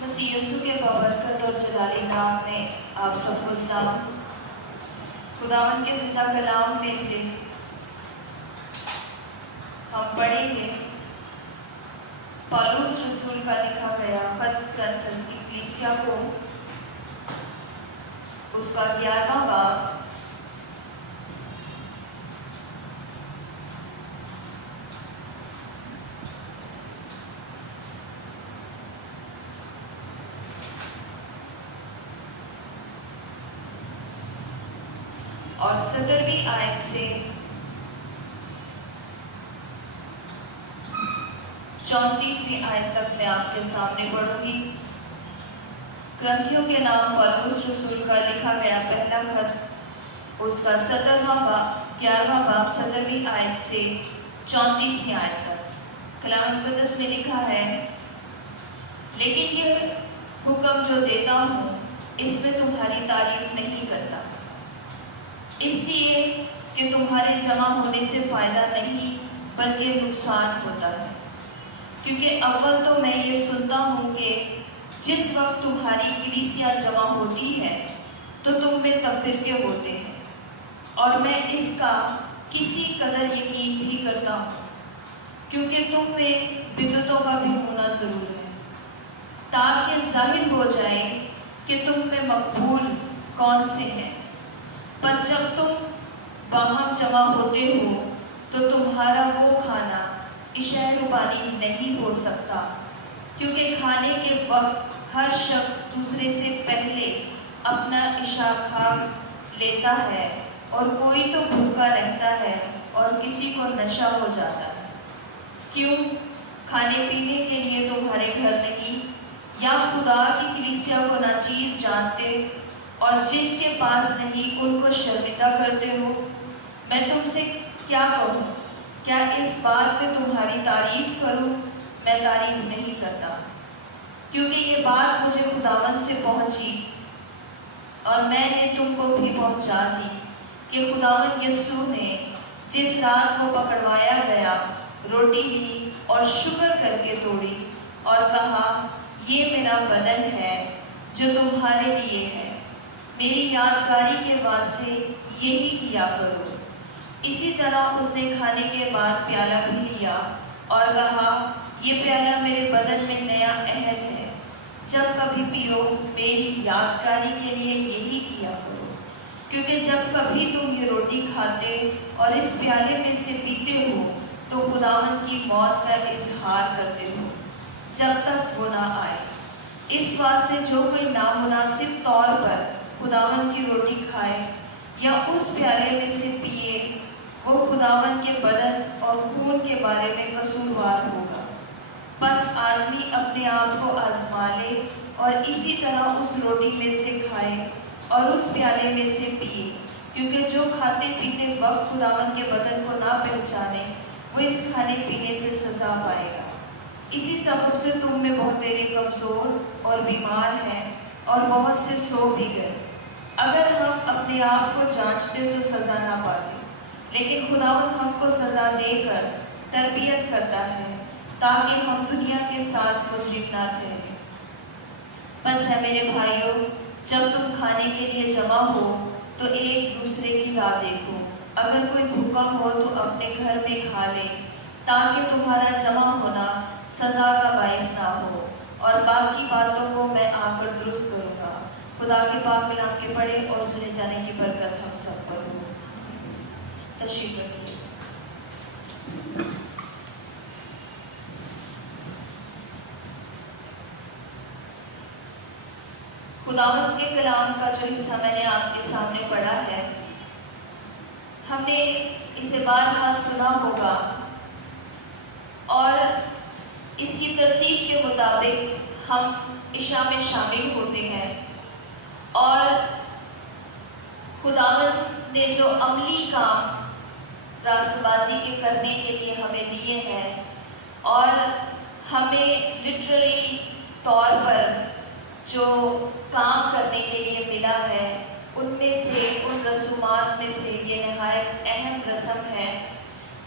مسیح یسوع کے بابرکت اور جلالی نام میں آپ سب کو سلام۔ خداوند کے زندہ کلام میں سے ہم پڑھیں گے پالوس رسول کا لکھا گیا خط کرنتھس کی کلیسیا کو، اس کا 11واں باب اور 17ویں آیت سے 34ویں آیت تک میں آپ کے سامنے پڑھوں گی۔ کرنتھیوں کے نام پالوس رسول کا لکھا گیا پہلا خط، اس کا 11واں باب 17ویں آیت سے 34ویں آیت تک۔ کلام مقدس میں لکھا ہے، لیکن یہ حکم جو دیتا ہوں اس میں تمہاری تعریف نہیں کرتا، اس لیے کہ تمہارے جمع ہونے سے فائدہ نہیں بلکہ نقصان ہوتا ہے، کیونکہ اول تو میں یہ سنتا ہوں کہ جس وقت تمہاری کلیسیا جمع ہوتی ہے تو تم میں تفرقے ہوتے ہیں، اور میں اس کا کسی قدر یقین بھی کرتا ہوں، کیونکہ تم میں بدعتوں کا بھی ہونا ضرور ہے، تاکہ ظاہر ہو جائے کہ تم میں مقبول کون سے ہیں۔ پس جب تم باہم جمع ہوتے ہو تو تمہارا وہ کھانا عشاء ربانی نہیں ہو سکتا، کیونکہ کھانے کے وقت ہر شخص دوسرے سے پہلے اپنا عشاء کھا لیتا ہے، اور کوئی تو بھوکا رہتا ہے اور کسی کو نشہ ہو جاتا ہے۔ کیوں؟ کھانے پینے کے لیے تمہارے گھر نہیں، یا خدا کی کلیسیا کو ناچیز جانتے اور جن کے پاس نہیں ان کو شرمندہ کرتے ہو؟ میں تم سے کیا کہوں؟ کیا اس بات میں تمہاری تعریف کروں؟ میں تعریف نہیں کرتا، کیونکہ یہ بات مجھے خداوند سے پہنچی اور میں نے تم کو بھی پہنچا دی کہ خداوند یسوع نے جس رات کو پکڑوایا گیا روٹی لی اور شکر کر کے توڑی اور کہا، یہ میرا بدن ہے جو تمہارے لیے ہے، میری یادگاری کے واسطے یہی کیا کرو۔ اسی طرح اس نے کھانے کے بعد پیالہ بھی لیا اور کہا، یہ پیالہ میرے بدن میں نیا عہد ہے، جب کبھی پیو میری یادگاری کے لیے یہی کیا کرو، کیونکہ جب کبھی تم یہ روٹی کھاتے اور اس پیالے میں سے پیتے ہو تو خداوند کی موت کا اظہار کرتے ہو جب تک وہ نہ آئے۔ اس واسطے جو کوئی نامناسب طور پر خداوند کی روٹی کھائے یا اس پیالے میں سے پیے، وہ خداوند کے بدن اور خون کے بارے میں قصوروار ہوگا۔ بس آدمی اپنے آپ کو آزما لے اور اسی طرح اس روٹی میں سے کھائے اور اس پیالے میں سے پیے، کیونکہ جو کھاتے پیتے وقت خداوند کے بدن کو نہ پہچانے وہ اس کھانے پینے سے سزا پائے گا۔ اسی سبب سے تم میں بہت تیرے کمزور اور بیمار ہیں اور بہت سے سو بھی گئے۔ اگر ہم اپنے آپ کو جانچتے تو سزا نہ پاتے، لیکن خداوند ہم کو سزا دے کر تربیت کرتا ہے تاکہ ہم دنیا کے ساتھ مجرم نہ ٹھہریں۔ بس ہے میرے بھائیوں، جب تم کھانے کے لیے جمع ہو تو ایک دوسرے کی راہ دیکھو۔ اگر کوئی بھوکا ہو تو اپنے گھر میں کھا لے، تاکہ تمہارا جمع ہونا سزا کا باعث نہ ہو، اور باقی باتوں کو میں آ کر درست کروں گا۔ خدا کے پاک کلام کے پڑھے اور سنے جانے کی برکت ہم سب پر ہو۔ تشریف رکھیے۔ خداوند کے کلام کا جو حصہ میں نے آپ کے سامنے پڑھا ہے، ہم نے اسے بارہا سنا ہوگا، اور اس کی ترتیب کے مطابق ہم عشاء میں شامل ہوتے ہیں، اور خداوند نے جو عملی کام راست بازی کے کرنے کے لیے ہمیں دیے ہیں اور ہمیں لٹرلی طور پر جو کام کرنے کے لیے ملا ہے، ان میں سے ان رسومات میں سے یہ نہایت اہم رسم ہے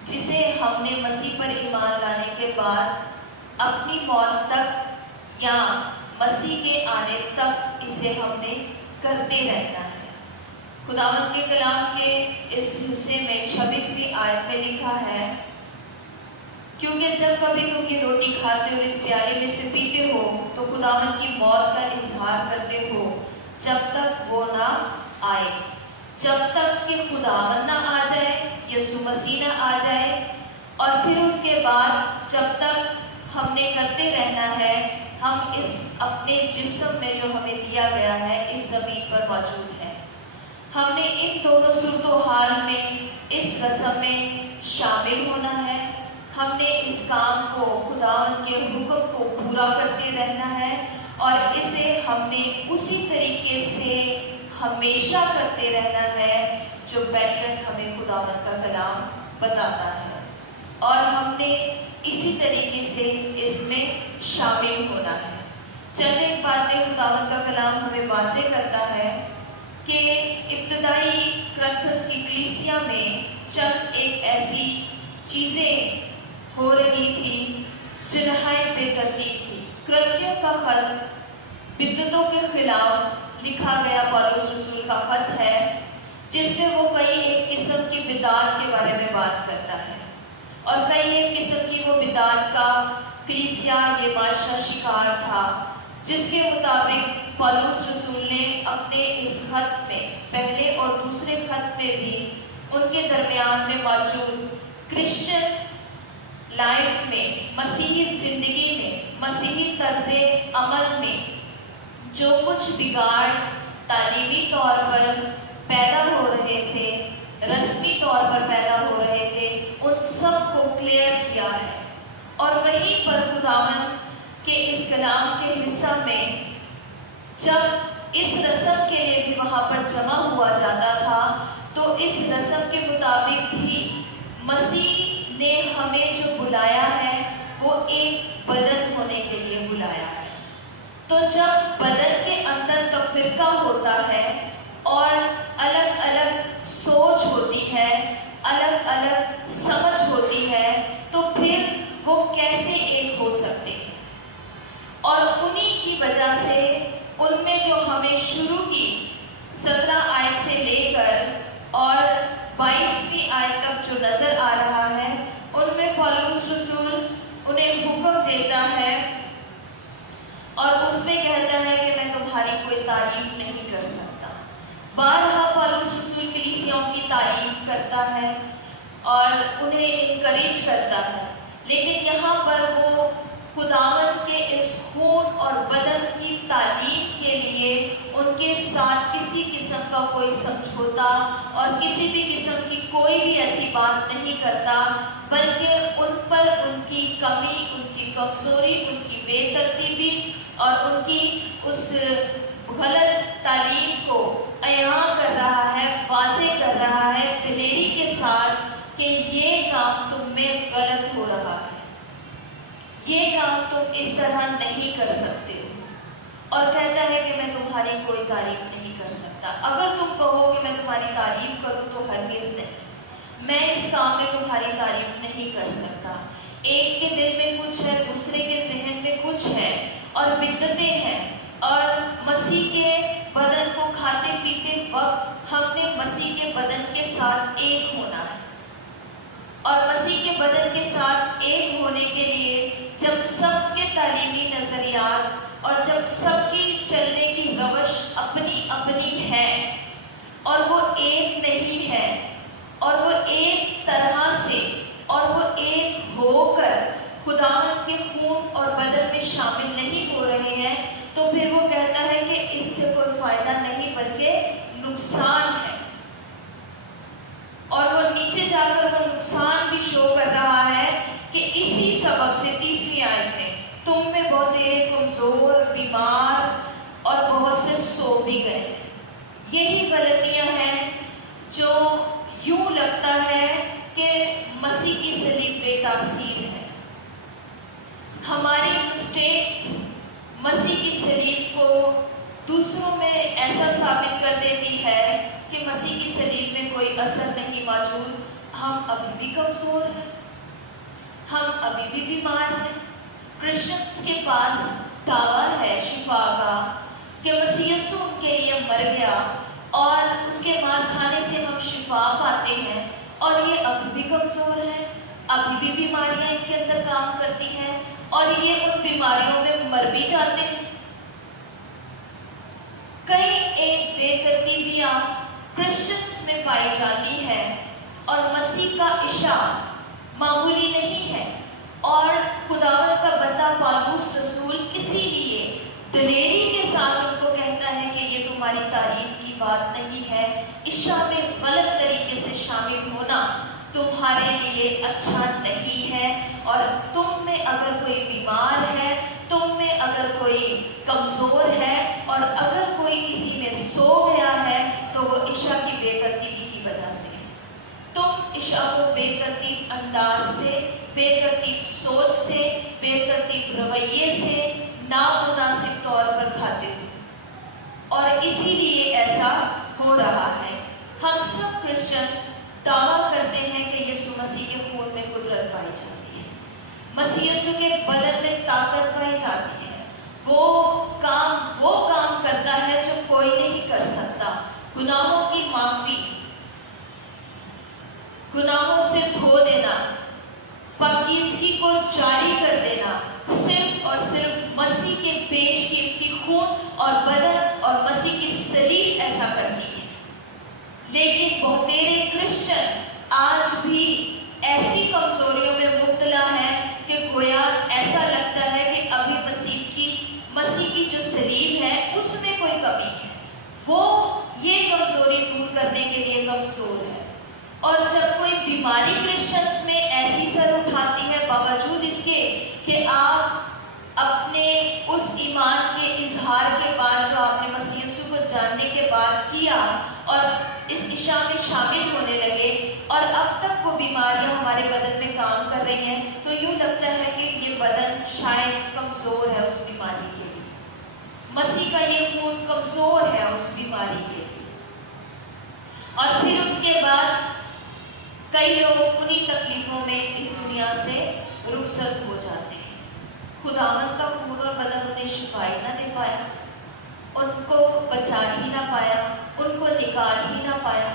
جسے ہم نے مسیح پر ایمان لانے کے بعد اپنی موت تک یا مسیح کے آنے تک اسے ہم نے کرتے رہنا ہے۔ خداوند کے کلام کے اس حصے میں 26ویں آیت میں لکھا ہے، کیونکہ جب کبھی تم یہ روٹی کھاتے اور اس پیالے میں سے پیتے ہو تو خداوند کی موت کا اظہار کرتے ہو جب تک وہ نہ آئے۔ جب تک کہ خداوند نہ آ جائے، یسوع مسیح نہ آ جائے، اور پھر اس کے بعد جب تک ہم نے کرتے رہنا ہے، ہم اس اپنے جسم میں جو ہمیں دیا گیا ہے اس زمین پر موجود ہے۔ ہم نے ان دونوں صورتحال میں اس رسم میں شامل ہونا ہے۔ ہم نے اس کام کو، خداوند کے حکم کو پورا کرتے رہنا ہے، اور اسے ہم نے اسی طریقے سے ہمیشہ کرتے رہنا ہے جو پیٹرن ہمیں خداوند کا کلام بتاتا ہے، اور ہم نے اسی طریقے سے اس میں شامل ہونا ہے۔ چند ایک باتیں خداوند کا کلام ہمیں واضح کرتا ہے کہ ابتدائی کرنتھس کی کلیسیا میں چند ایک ایسی چیزیں ہو رہی تھی جو نہایت بے ترتیب تھی۔ کرنتھیوں کا خط بدعتوں کے خلاف لکھا گیا پولس رسول کا خط ہے، جس میں وہ کئی ایک قسم کی بدعت کے بارے میں بات کرتا ہے، اور کئی ایک قسم کی وہ بدعت کا کلیسیا یہ معاشرہ شکار تھا، جس کے مطابق پولس رسول نے اپنے اس خط میں، پہلے اور دوسرے خط میں بھی، ان کے درمیان میں موجود کرسچن لائف میں، مسیحی زندگی میں، مسیحی طرز عمل میں جو کچھ بگاڑ تعلیمی طور پر پیدا ہو رہے تھے، رسمی طور پر پیدا ہو رہے تھے، ان سب کو کلیئر کیا ہے۔ اور وہیں پر خداوند کے اس کلام کے حصہ میں جب اس رسم کے لیے بھی وہاں پر جمع ہوا جاتا تھا، تو اس رسم کے مطابق بھی مسیح نے ہمیں جو بلایا ہے وہ ایک بدن ہونے کے لیے بلایا ہے۔ تو جب بدن کے اندر تفرقہ ہوتا ہے اور الگ الگ سوچ ہوتی ہے، الگ الگ سمجھ ہوتی ہے، تو پھر وہ کیسے ایک ہو سکتے ہیں؟ اور انہی کی وجہ سے ان میں جو ہمیں شروع کی 17 آیت سے لے کر اور 22ویں آیت تک جو نظر آ رہا ہے، ان میں پولس رسول انہیں حکم دیتا ہے اور اس میں کہتا ہے کہ میں تمہاری کوئی تعریف نہیں کر سکتا۔ بارہا پولس رسول کلیسیاؤں کی تعریف کرتا ہے اور انہیں انکریج کرتا ہے، لیکن یہاں پر وہ خداوند کے اس خون اور بدن کی تعلیم کے لیے ان کے ساتھ کسی قسم کا کوئی سمجھوتا اور کسی بھی قسم کی کوئی بھی ایسی بات نہیں کرتا، بلکہ ان پر ان کی کمی، ان کی کمزوری، ان کی بے ترتیبی اور ان کی اس غلط تعلیم کو عیاں کر رہا ہے، واضح کر رہا ہے دلیری کے ساتھ کہ یہ کام تم میں غلط ہو رہا ہے، یہ کام تم اس طرح نہیں کر سکتے ہو، اور کہتا ہے کہ میں تمہاری کوئی تعریف نہیں کر سکتا۔ اگر تم کہو کہ میں تمہاری تعریف کروں تو ہرگز نہیں، میں اس کام میں تمہاری تعریف نہیں کر سکتا۔ ایک کے دل میں کچھ ہے، دوسرے کے ذہن میں کچھ ہے، اور بدعتیں ہیں، اور مسیح کے بدن کو کھاتے پیتے وقت ہم نے مسیح کے بدن کے ساتھ ایک ہونا ہے، اور مسیح کے بدن کے ساتھ ایک ہونے کے لیے جب سب کے تعلیمی نظریات اور جب سب کی چلنے کی روش اپنی اپنی ہے اور وہ ایک نہیں ہے، اور وہ ایک طرح سے اور وہ ایک ہو کر خداوند کے خون اور بدن میں شامل نہیں ہو رہے ہیں، تو پھر وہ کہتا ہے کہ اس سے کوئی فائدہ نہیں بلکہ نقصان ہے، اور وہ نیچے جا کر وہ نقصان بھی شو کر رہا ہے کہ اسی سبب سے 30ویں آیت میں تم میں بہت کمزور، بیمار اور بہت سے سو بھی گئے۔ یہی غلطیاں ہیں جو یوں لگتا ہے کہ مسیح کی صلیب بے تاثیر ہے۔ ہماری مسٹیکس مسیح کی صلیب کو دوسروں میں ایسا ثابت کر دیتی ہے کہ مسیح کی صلیب میں کوئی اثر نہیں موجود، ہم ابھی بھی کمزور ہیں، ہم ابھی بھی بیمار ہیں۔ کرسچنس کے پاس دعویٰ ہے شفا کا کہ مسیح یسوع ان کے لیے مر گیا اور اس کے مار کھانے سے ہم شفا پاتے ہیں، اور یہ ابھی بھی کمزور ہیں، ابھی بھی بیماریاں ان کے اندر کام کرتی ہیں اور یہ ان بیماریوں میں مر بھی جاتے ہیں۔ کئی ایک بے ترتیبیاں کرسچنز میں پائی جاتی ہے اور مسیح کا اشارہ معمولی نہیں ہے، اور خداوند کا بندہ پالوس رسول اسی لیے دلیری کے ساتھ ان کو کہتا ہے کہ یہ تمہاری تعریف کی بات نہیں ہے، عشاء میں غلط طریقے سے شامل ہونا تمہارے لیے اچھا نہیں ہے، اور تم میں اگر کوئی بیمار ہے، تم میں اگر کوئی کمزور ہے، اور اگر کوئی اسی میں سو گیا ہے تو وہ عشاء کی بے ترتیبی کی وجہ سے ہے۔ تم عشاء کو بے ترتیب انداز سے، بے ترتیب سوچ سے، بے ترتیب رویے سے، نامناسب طور پر کھاتے ہو، اور اسی لیے ایسا ہو رہا ہے۔ ہم سب کرسچن دعویٰ کرتے ہیں کہ یسوع مسیح کے خون میں قدرت پائی جاتی ہے، مسیح یسوع کے بدن میں طاقت پائی جاتی ہے، وہ کام کرتا ہے جو کوئی نہیں کر سکتا، گناہوں کی معافی، گناہوں سے دھو دینا، پاکیزگی کو جاری کر دینا، صرف اور صرف مسیح کے پیش قیمتی خون اور بدن اور مسیح کی صلیب ایسا کرتی ہے۔ لیکن بہتیرے کرسچن آج بھی ایسی کمزوریوں میں مبتلا ہیں کہ گویا ایسا لگتا ہے کہ ابھی مسیح کی جو صلیب ہے اس میں کوئی کمی ہے، وہ یہ کمزوری دور کرنے کے لیے کمزور ہے۔ اور جب کوئی بیماری کرسچنز میں ایسی سر اٹھاتی ہے، باوجود اس کے کہ آپ اپنے اس ایمان کے اظہار کے بعد جو آپ نے مسیح یسوع کو جاننے کے بعد کیا اور اس عشاء میں شامل ہونے لگے، اور اب تک وہ بیماریاں ہمارے بدن میں کام کر رہی ہیں، تو یوں لگتا ہے کہ یہ بدن شاید کمزور ہے اس بیماری کے لیے، مسیح کا یہ خون کمزور ہے اس بیماری کے لیے۔ اور پھر اس کے بعد کئی لوگ انہی تکلیفوں میں اس دنیا سے رخصت ہو جاتے ہیں۔ خداوند کا خون اور بدن انہیں شفا ہی نہ دے پایا، ان کو بچا ہی نہ پایا، ان کو نکال ہی نہ پایا،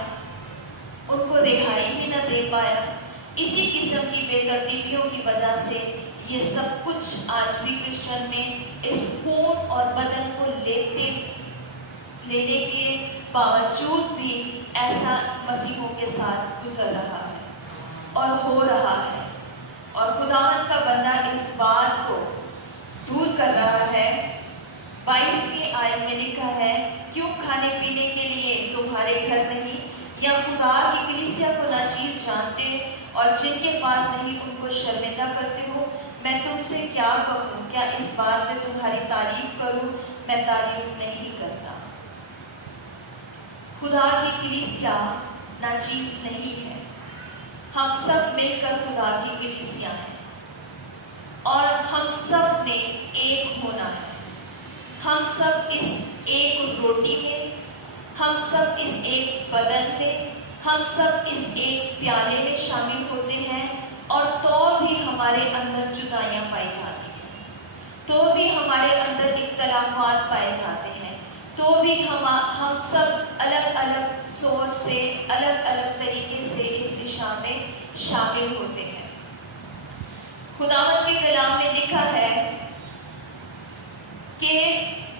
ان کو رہائی ہی نہ دے پایا۔ اسی قسم کی بے ترتیبیوں کی وجہ سے یہ سب کچھ آج بھی کرسچن میں اس خون اور بدن کو لینے کے باوجود بھی ایسا مسیحوں کے ساتھ گزر رہا ہے اور ہو رہا ہے، اور خداوند کا بندہ اس بات کو دور کر رہا ہے۔ 22ویں آیت میں لکھا ہے، کیوں کھانے پینے کے لیے تمہارے گھر نہیں، یا خدا کی کلیسیا کو ناچیز جانتے اور جن کے پاس نہیں ان کو شرمندہ کرتے ہو؟ میں تم سے کیا کہوں، کیا اس بات میں تمہاری تعریف کروں؟ میں تعریف نہیں کرتا۔ خدا کی کلیسیا ناچیز نہیں ہے، ہم سب مل کر خدا کی کلیسیا ہیں، اور ہم سب نے ایک ہونا ہے، ہم سب اس ایک روٹی میں، ہم سب اس ایک بدن میں، ہم سب اس ایک پیالے میں شامل ہوتے ہیں، اور تو بھی ہمارے اندر جدائیاں پائی جاتی ہیں، تو بھی ہمارے اندر اختلافات پائے جاتے ہیں، تو بھی ہم سب الگ الگ سوچ سے، الگ الگ طریقے سے اس عشاء میں شامل ہوتے ہیں۔ خداوند کے کلام میں لکھا ہے کہ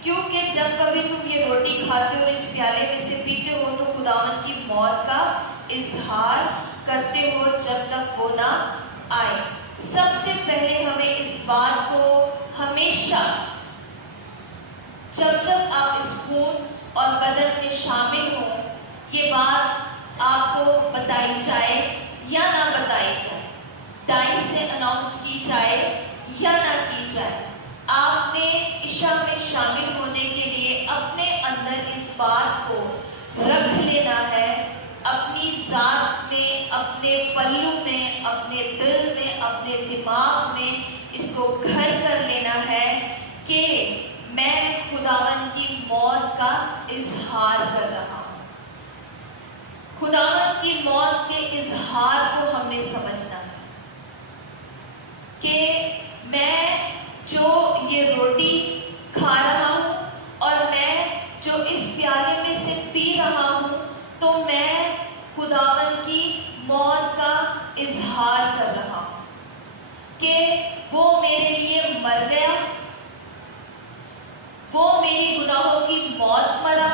کیونکہ جب کبھی تم یہ روٹی کھاتے ہو اور اس پیالے میں سے پیتے ہو تو خداوند کی موت کا اظہار کرتے ہو جب تک وہ نہ آئے۔ سب سے پہلے ہمیں اس بات کو ہمیشہ جب آپ اس خون اور بدن میں شامل ہوں، یہ بات آپ کو بتائی جائے یا نہ بتائی جائے، ٹائم سے اناؤنس کی جائے یا نہ کی جائے، آپ نے عشاء میں شامل ہونے کے لیے اپنے اندر اس بات کو رکھ لینا ہے، اپنی ذات میں، اپنے پلو میں، اپنے دل میں، اپنے دماغ میں اس کو گھر کر لینا ہے کہ میں خداوند کی موت کا اظہار کر رہا ہوں۔ خداوند کی موت کے اظہار کو ہم نے سمجھنا ہے کہ میں جو یہ روٹی کھا رہا ہوں اور میں جو اس پیالے میں سے پی رہا ہوں تو میں خداوند کی موت کا اظہار کر رہا ہوں کہ وہ میرے لیے مر گیا، وہ میری گناہوں کی موت مرا۔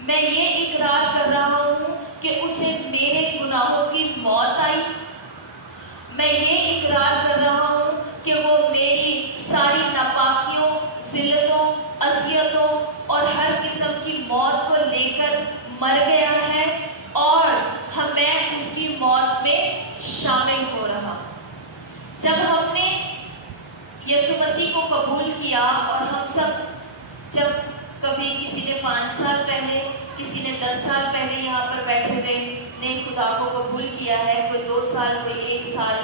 میں یہ اقرار کر رہا ہوں کہ اسے میرے گناہوں کی موت آئی۔ میں یہ اقرار کر رہا ہوں کہ وہ میری ساری ناپاکیوں، ذلتوں، اذیتوں اور ہر قسم کی موت کو لے کر مر گیا ہے اور میں اس کی موت میں شامل ہو رہا ہوں۔ جب ہم نے یسوع مسیح کو قبول کیا، اور ہم سب جب کبھی کسی نے 5 سال پہلے، کسی نے 10 سال پہلے یہاں پر بیٹھے ہوئے نے خدا کو قبول کیا ہے، کوئی 2 سال، کوئی 1 سال،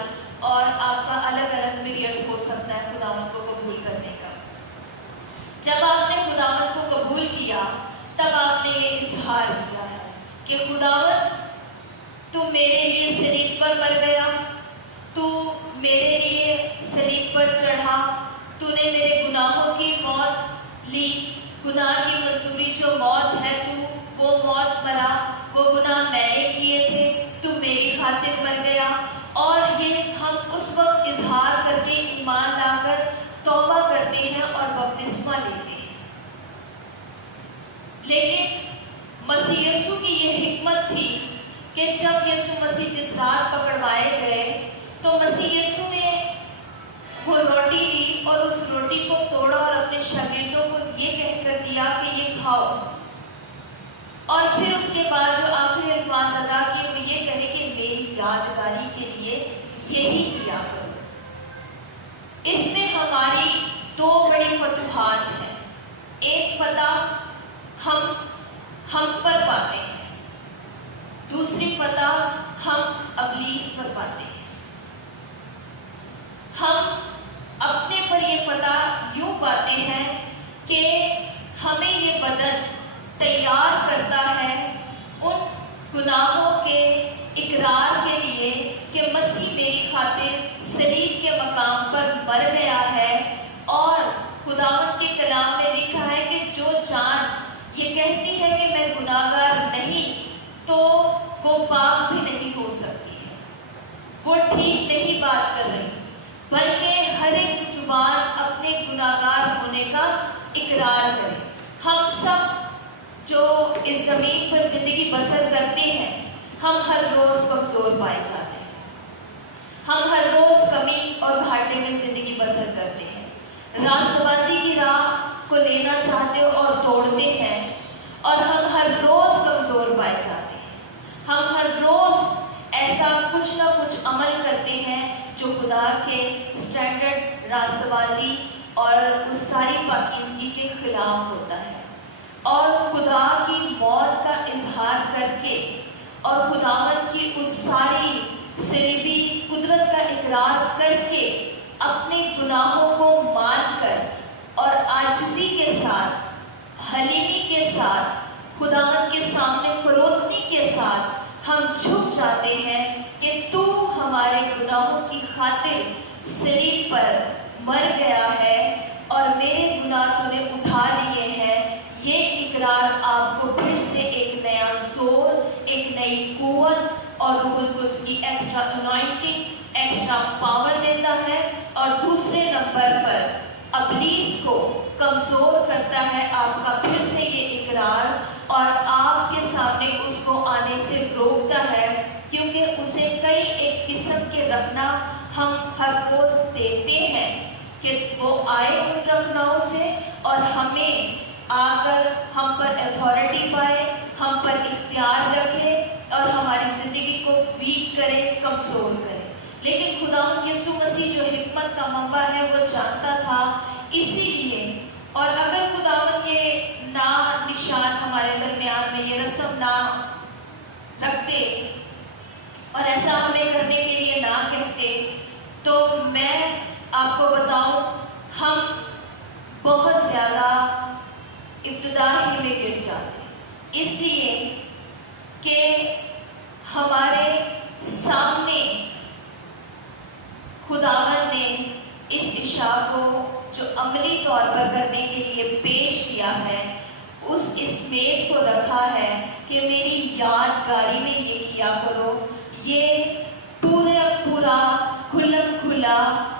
اور آپ کا الگ الگ پیریڈ ہو سکتا ہے خداوند کو قبول کرنے کا۔ جب آپ نے خداوند کو قبول کیا تب آپ نے یہ اظہار کیا ہے کہ خداوند تو میرے لیے صلیب پر مر گیا، تو میرے لیے صلیب پر چڑھا، تو نے میرے گناہوں کی موت لی، گناہ کی مزدوری جو موت ہے تو وہ موت مرا، وہ گناہ میں نے کیے تھے تو میری خاطر مر گیا۔ اور یہ ہم اس وقت اظہار کر کے ایمان لا کر توبہ کرتے ہیں اور بپتسمہ لیتے ہیں۔ لیکن مسیح یسوع کی یہ حکمت تھی کہ جب یسوع مسیح جس رات پکڑوائے گئے تو مسیح یسوع نے وہ روٹی لی اور اس روٹی کو توڑا اور اپنے شاگردوں کو یہ کہہ کر دیا کہ یہ کھاؤ، اور پھر اس کے بعد جو آخری الفاظ ادا کیے وہ یہ کہے کہ میری یادگاری کے لیے یہی کیا کرو۔ اس میں ہماری 2 بڑی فتوحات ہیں۔ ایک فتح ہم پر پاتے ہیں، دوسری فتح ہم ابلیس پر پاتے ہیں۔ ہم اپنے پر یہ فتح یوں پاتے ہیں کہ ہمیں یہ بدن تیار کرتا ہے ان گناہوں کے اقرار کے لیے کہ مسیح میری خاطر صلیب کے مقام پر مر گیا ہے، اور خداوند کے کلام میں لکھا ہے کہ جو جان یہ کہتی ہے کہ میں گناہگار نہیں تو وہ پاک بھی نہیں ہو سکتی ہے، وہ ٹھیک نہیں بات کر رہی، بلکہ ہر ایک زبان اپنے گناہگار ہونے کا اقرار کرے۔ ہم سب جو اس زمین پر زندگی بسر کرتے ہیں، ہم ہر روز کمزور پائے جاتے ہیں، ہم ہر روز کمی اور گھاٹے میں زندگی بسر کرتے ہیں، راست بازی کی راہ کو لینا چاہتے اور دوڑتے ہیں، اور ہم ہر روز کمزور پائے جاتے ہیں۔ ہم ہر روز ایسا کچھ نہ کچھ عمل کرتے ہیں جو خدا کے اسٹینڈرڈ راست بازی اور اس ساری پاکیزگی کے خلاف ہوتا ہے، اور خدا کی موت کا اظہار کر کے اور خداوند کی اس ساری صلیبی قدرت کا اقرار کر کے اپنے گناہوں کو مان کر اور عاجزی کے ساتھ، حلیمی کے ساتھ، خداوند کے سامنے فروتنی کے ساتھ ہم جھک جاتے ہیں کہ تو ہمارے گناہوں کی خاطر صلیب پر مر گیا ہے اور میرے گناہ تو نے اٹھا لیے ہیں۔ یہ اقرار آپ کو پھر سے ایک نیا زور، ایک نئی قوت اور روح القدس کی ایکسٹرا انوائنٹنگ، ایکسٹرا پاور دیتا ہے، اور دوسرے نمبر پر ابلیس کو کمزور کرتا ہے آپ کا پھر سے یہ اقرار، اور آپ کے سامنے اس کو آنے سے روکتا ہے، کیونکہ اسے کئی ایک قسم کے رکھنا ہم ہر روز دیتے ہیں کہ وہ آئے ان رکھناؤں سے اور ہمیں آ کر ہم پر اتھارٹی پائے، ہم پر اختیار رکھے اور ہماری زندگی کو ویک کرے، کمزور کرے۔ لیکن خداوند یسوع مسیح جو حکمت کا منبع ہے وہ جانتا تھا، اسی لیے، اور اگر خداوند یہ نشان ہمارے درمیان میں یہ رسم نہ رکھتے اور ایسا ہمیں کرنے کے لیے نہ کہتے تو میں آپ کو بتاؤں ہم بہت زیادہ ابتدا ہی میں گر جاتے، اس لیے کہ ہمارے سامنے خداوند نے اس عشاء کو جو عملی طور پر کرنے کے لیے پیش کیا ہے، اس میز کو رکھا ہے کہ میری یادگاری میں یہ کیا کرو، یہ پورا کھلم کھلا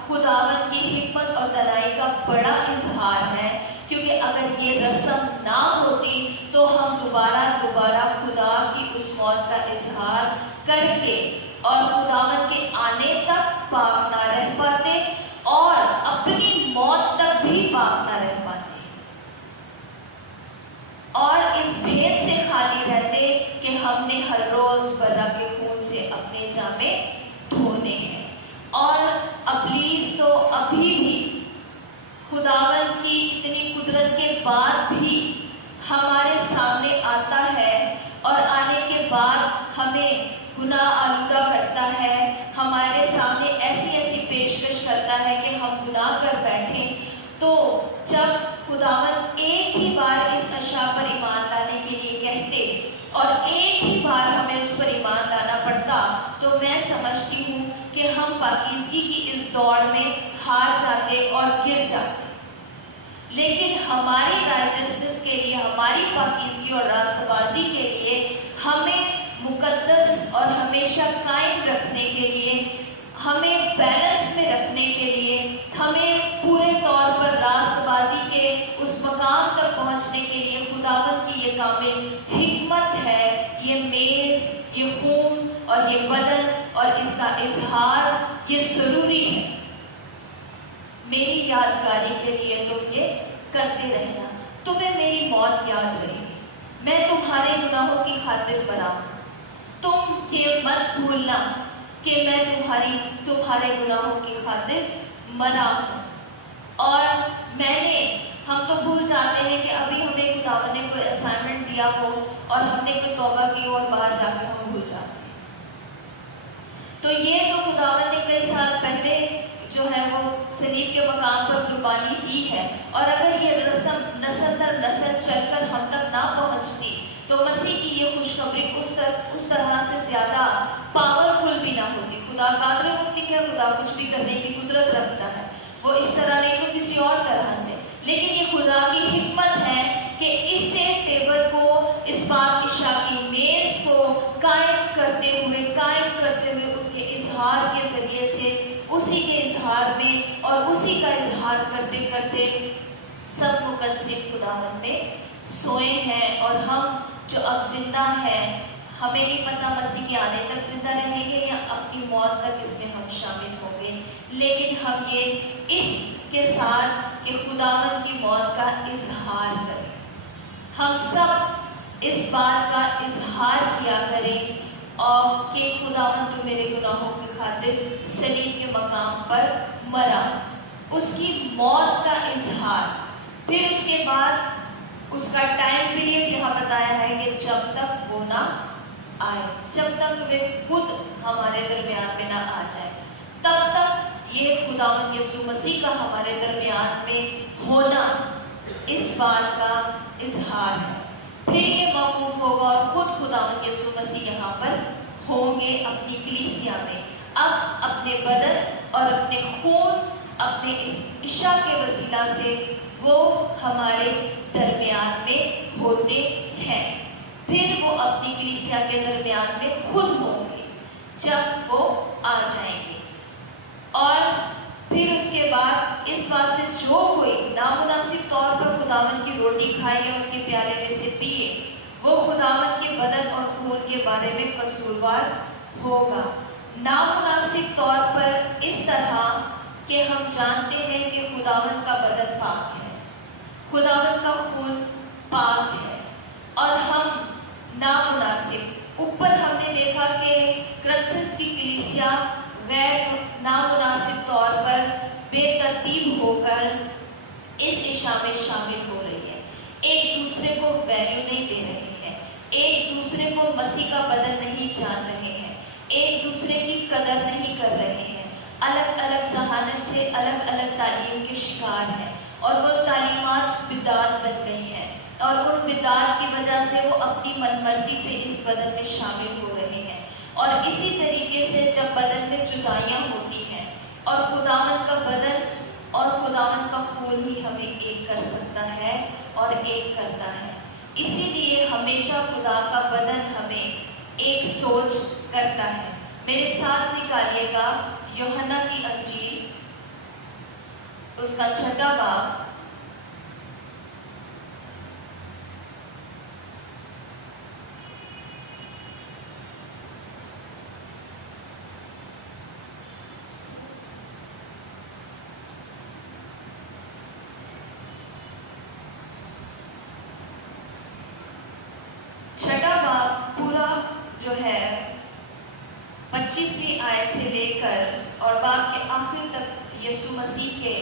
خداوند کی حکمت اور دانائی کا بڑا اظہار ہے، کیونکہ اگر یہ رسم نہ ہوتی تو ہم دوبارہ خدا کی اس موت کا اظہار کر کے اور خداوند کے آنے تک پاک نہ رہ پاتے اور اپنی موت تک بھی پاک نہ رہ پاتے، اور اس بھید سے خالی رہتے کہ ہم نے ہر روز برا کے خون سے اپنے جامے دھونے ہیں۔ اور ابلیس تو ابھی بھی خداوند کی اتنی قدرت کے بعد بھی ہمارے سامنے آتا ہے اور آنے کے بعد ہمیں گناہ آلودہ کرتا ہے، ہمارے سامنے ایسی پیشکش کرتا ہے کہ ہم گناہ کر بیٹھیں۔ تو جب خداوند ایک ہی بار اس اشیاء پر ایمان لانے کے لیے کہتے اور ایک ہی بار ہمیں اس پر ایمان لانا پڑتا، تو میں سمجھتی ہوں کہ ہم پاکیزگی کی اس دوڑ میں ہار جاتے اور گر جاتے، لیکن ہماری رائچسنس کے لیے، ہماری پاکیزگی اور راستہ بازی کے لیے، ہمیں مقدس اور ہمیشہ قائم رکھنے کے لیے، ہمیں بیلنس میں رکھنے کے لیے، ہمیں پورے طور پر راست بازی کے اس مقام تک پہنچنے کے لیے خداوند کی یہ کامل حکمت ہے، یہ میز، یہ خون اور یہ بدن اور اس کا اظہار یہ ضروری ہے۔ میری یادگاری کے لیے تم یہ کرتے رہنا، تمہیں میری موت یاد رہے گی، میں تمہارے گناہوں کی خاطر مرا ہوں، تم یہ مت بھولنا کہ میں تمہارے گناہوں کی خاطر مرا ہوں۔ اور ہم تو بھول جاتے ہیں کہ ابھی ہمیں خداوند نے کوئی اسائنمنٹ دیا ہو اور ہم نے کوئی توبہ کی اور باہر جا کے ہم بھول جاتے ہیں۔ تو یہ تو خداوند نے کئی سال پہلے جو ہے وہ صلیب کے مقام پر قربانی دی ہے، اور اگر یہ رسم نسل در نسل چل کر ہم تک نہ پہنچتی تو مسیح کی یہ خوشخبری اس طرح سے زیادہ پاورفل بھی نہ ہوتی۔ خدا قادر مطلق ہے، خدا کچھ بھی کرنے کی قدرت رکھتا ہے، وہ اس طرح نہیں تو کسی اور طرح سے، لیکن یہ خدا کی حکمت ہے کہ اس سے ٹیبل کو، اس پاک عشاء کی میز کو قائم کرتے ہوئے اس کے اظہار کے ذریعے سے، اسی کے اظہار میں اور اسی کا اظہار کرتے کرتے سب مقدس خداوند میں سوئے ہیں، اور ہم جو اب زندہ ہیں، ہمیں نہیں پتہ مسیح کے آنے تک زندہ رہیں گے یا اپنی موت تک اس میں ہم شامل ہوں گے، لیکن ہم یہ اس کے ساتھ کہ خداوند کی موت کا اظہار کریں، ہم سب اس بات کا اظہار کیا کریں اور کہ خداوند تو میرے گناہوں کی خاطر صلیب کے مقام پر مرا، اس کی موت کا اظہار۔ پھر اس کے بعد اس کا ٹائم پیریڈ یہاں بتایا ہے کہ جب تک وہ نہ آئے، جب تک وہ خود ہمارے درمیان میں نہ آ جائے، تب تک یہ خداوند یسوع مسیح کا ہمارے درمیان میں ہونا اس بات کا اظہار ہے۔ پھر یہ موقوف ہوگا اور خود خداوند یسوع مسیح یہاں پر ہوں گے اپنی کلیسیا میں، اب اپنے بدن اور اپنے خون، اپنے اس عشاء کے وسیلہ سے وہ ہمارے درمیان میں ہوتے ہیں۔ پھر وہ اپنی کلیسیا کے درمیان میں خود ہوں گے جب وہ آ جائیں گے، اور پھر اس کے بعد اس واسطے جو کوئی نامناسب طور پر خداوند کی روٹی کھائے یا اس کے پیالے میں سے پیے، وہ خداوند کے بدن اور خون کے بارے میں قصوروار ہوگا۔ نامناسب طور پر اس طرح کہ ہم جانتے ہیں کہ خداوند کا بدن پاک ہے، خداوند کا خون پاک ہے، اور ہم نامناسب، اوپر ہم نے دیکھا کہ کرنتھس کی کلیسیا غیر نامناسب طور پر بے ترتیب ہو کر اس عشاء میں شامل ہو رہی ہے، ایک دوسرے کو ویلیو نہیں دے رہے ہیں، ایک دوسرے کو مسیح کا بدن نہیں جان رہے ہیں، ایک دوسرے کی قدر نہیں کر رہے ہیں، الگ الگ ذہانت سے الگ الگ تعلیم کے شکار ہیں، اور وہ تعلیمات بدعت بن گئی ہیں، اور ان بدعات کی وجہ سے وہ اپنی من مرضی سے اس بدن میں شامل ہو رہے ہیں۔ اور اسی طریقے سے جب بدن میں جدائیاں ہوتی ہیں اور خداوند کا بدن اور خداوند کا خون ہی ہمیں ایک کر سکتا ہے اور ایک کرتا ہے۔ اسی لیے ہمیشہ خدا کا بدن ہمیں ایک سوچ کرتا ہے۔ میرے ساتھ نکالیے گا یوحنا کی انجیل، اس کا 6واں باب، پورا جو ہے 25ویں آیت سے لے کر اور باب کے آخر تک یسوع مسیح کے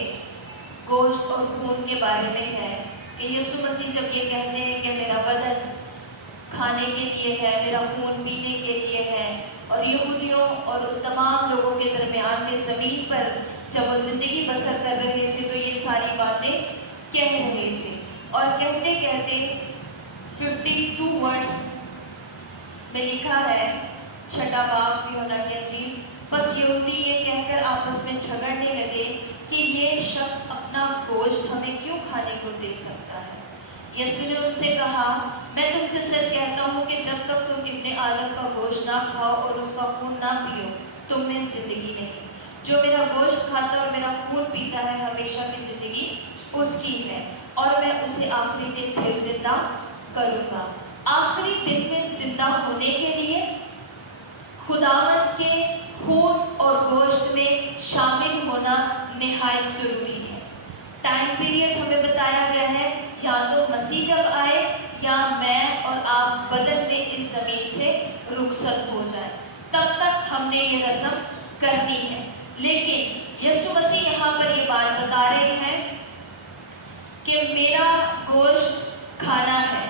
گوشت اور خون کے بارے میں ہے کہ یسوع مسیح جب یہ کہتے ہیں کہ میرا بدن کھانے کے لیے ہے، میرا خون پینے کے لیے ہے، اور یہودیوں اور تمام لوگوں کے درمیان میں زمین پر جب وہ زندگی بسر کر رہے تھے تو یہ ساری باتیں کہہ رہے تھے، اور کہتے کہتے 52 ورڈز میں لکھا ہے 6واں باب یوحنا کی انجیل، بس یہودی یہ کہہ کر آپس میں جھگڑنے لگے کہ یہ شخص اپنا گوشت ہمیں کیوں کھانے کو دے سکتا ہے۔ یسوع نے ان سے کہا، میں تم سے سچ کہتا ہوں کہ جب تک تم ابن آدم کا گوشت نہ کھاؤ اور اس کا خون نہ پیو تم میں زندگی نہیں۔ جو میرا گوشت کھاتا اور میرا خون پیتا ہے ہمیشہ کی زندگی اس کی ہے، اور میں اسے آخری دن پھر زندہ کروں گا۔ آخری دن میں زندہ ہونے کے لیے خداوند کے خون اور گوشت میں شامل ہونا نہایت ضروری ہے۔ ٹائم پیریڈ ہمیں بتایا گیا ہے، یا تو مسیح جب آئے یا میں اور آپ بدن میں اس زمین سے رخصت ہو جائے، تب تک ہم نے یہ رسم کرنی ہے۔ لیکن یسوع مسیح یہاں پر یہ بات بتا رہے ہیں کہ میرا گوشت کھانا ہے،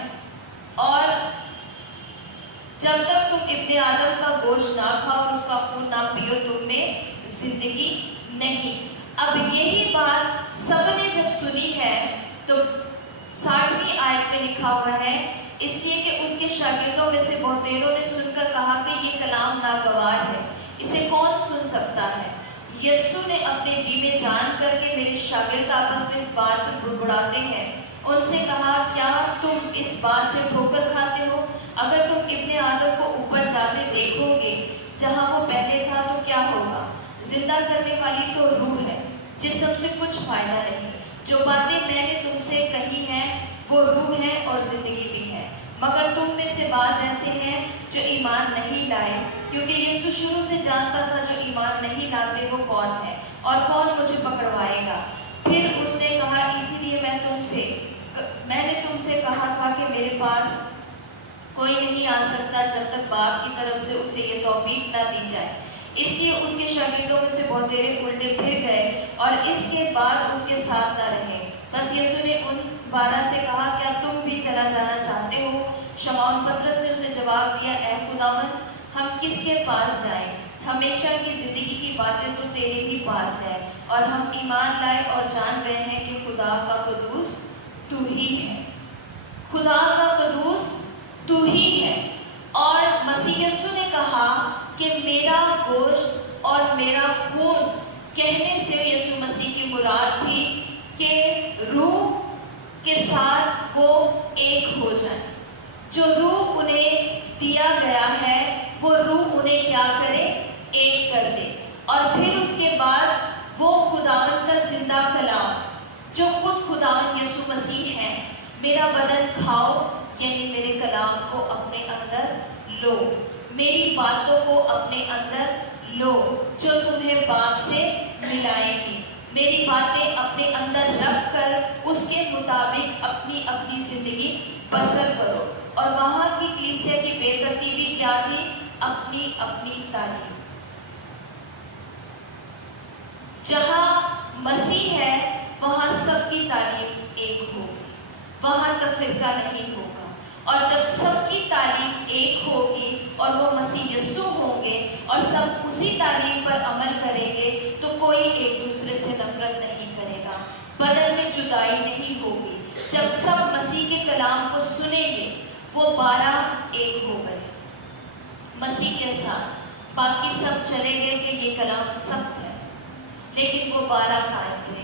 اور جب تک تم ابن آدم کا گوشت نہ کھاؤ اور اس کا خون نہ پیو تم میں زندگی نہیں۔ اب یہی بات سب نے جب سنی ہے تو 60ویں آیت میں لکھا ہوا ہے، اس لیے کہ اس کے شاگردوں میں سے بہتےروں نے سن کر کہا کہ یہ کلام ناگوار ہے، اسے کون سن سکتا ہے؟ یسوع نے اپنے جی میں جان کر کے میرے شاگرد آپس میں اس بات پر بڑبڑاتے ہیں، ان سے کہا، کیا تم اس بات سے ٹھوکر کھاتے ہو؟ اگر تم ابن آدم کو اوپر جاتے دیکھو گے جہاں وہ پہلے تھا تو کیا ہوگا؟ زندہ کرنے والی تو روح ہے، جسم سے کچھ فائدہ نہیں۔ جو باتیں میں نے تم سے کہی ہیں وہ روح ہے اور زندگی بھی ہے، مگر تم میں سے بعض ایسے ہیں جو ایمان نہیں لائے، کیونکہ یسوع شروع سے جانتا تھا جو ایمان نہیں لاتے وہ کون ہے اور کون مجھے پکڑوائے گا۔ پھر اس نے کہا، اسی لیے میں نے تم سے کہا تھا کہ میرے پاس کوئی نہیں آ سکتا جب تک باپ کی طرف سے اسے یہ توفیق نہ دی جائے۔ اس لیے اس کے شاگردوں میں سے بہتےرے الٹے پھر گئے اور اس کے بعد اس کے ساتھ نہ رہے۔ بس یسوع نے ان 12 سے کہا، کیا تم بھی چلا جانا چاہتے ہو؟ شمعون پطرس نے اسے جواب دیا، اے خداوند، ہم کس کے پاس جائیں؟ ہمیشہ کی زندگی کی باتیں تو تیرے ہی پاس ہے، اور ہم ایمان لائے اور جان رہے ہیں کہ خدا کا قدوس تو ہی ہے۔ خدا کا قدوس تو ہی ہے۔ اور مسیح یسوع نے کہا کہ میرا گوشت اور میرا خون کہنے سے یسوع مسیح کی مراد تھی کہ روح کے ساتھ وہ ایک ہو جائے۔ جو روح انہیں دیا گیا ہے وہ روح انہیں کیا کرے؟ ایک کر دے۔ اور پھر اس کے بعد وہ خداوند کا زندہ کلام جو خود خداوند یسوع مسیح ہے، میرا بدن کھاؤ یعنی میرے کلام کو اپنے اندر لو، میری باتوں کو اپنے اندر لو جو تمہیں باپ سے ملائے گی، میری باتیں اپنے اندر رکھ کر اس کے مطابق اپنی اپنی زندگی بسر کرو۔ اور وہاں کی کلیسیا کی بے ترتیبی کیا تھی؟ اپنی اپنی تعلیم۔ جہاں مسیح ہے وہاں سب کی تعلیم ایک ہوگی، وہاں تفرقہ نہیں ہوگا۔ اور جب سب کی تعلیم ایک ہوگی اور وہ مسیح یسوع ہوں گے اور سب اسی تعلیم پر عمل کریں گے تو کوئی ایک دوسرے سے نفرت نہیں کرے گا، بدن میں جدائی نہیں ہوگی۔ جب سب مسیح کے کلام کو سنیں گے، وہ 12 ایک ہو گئے مسیح کے ساتھ، باقی سب چلے گئے کہ یہ کلام سب ہے، لیکن وہ 12 قائم ہوئے۔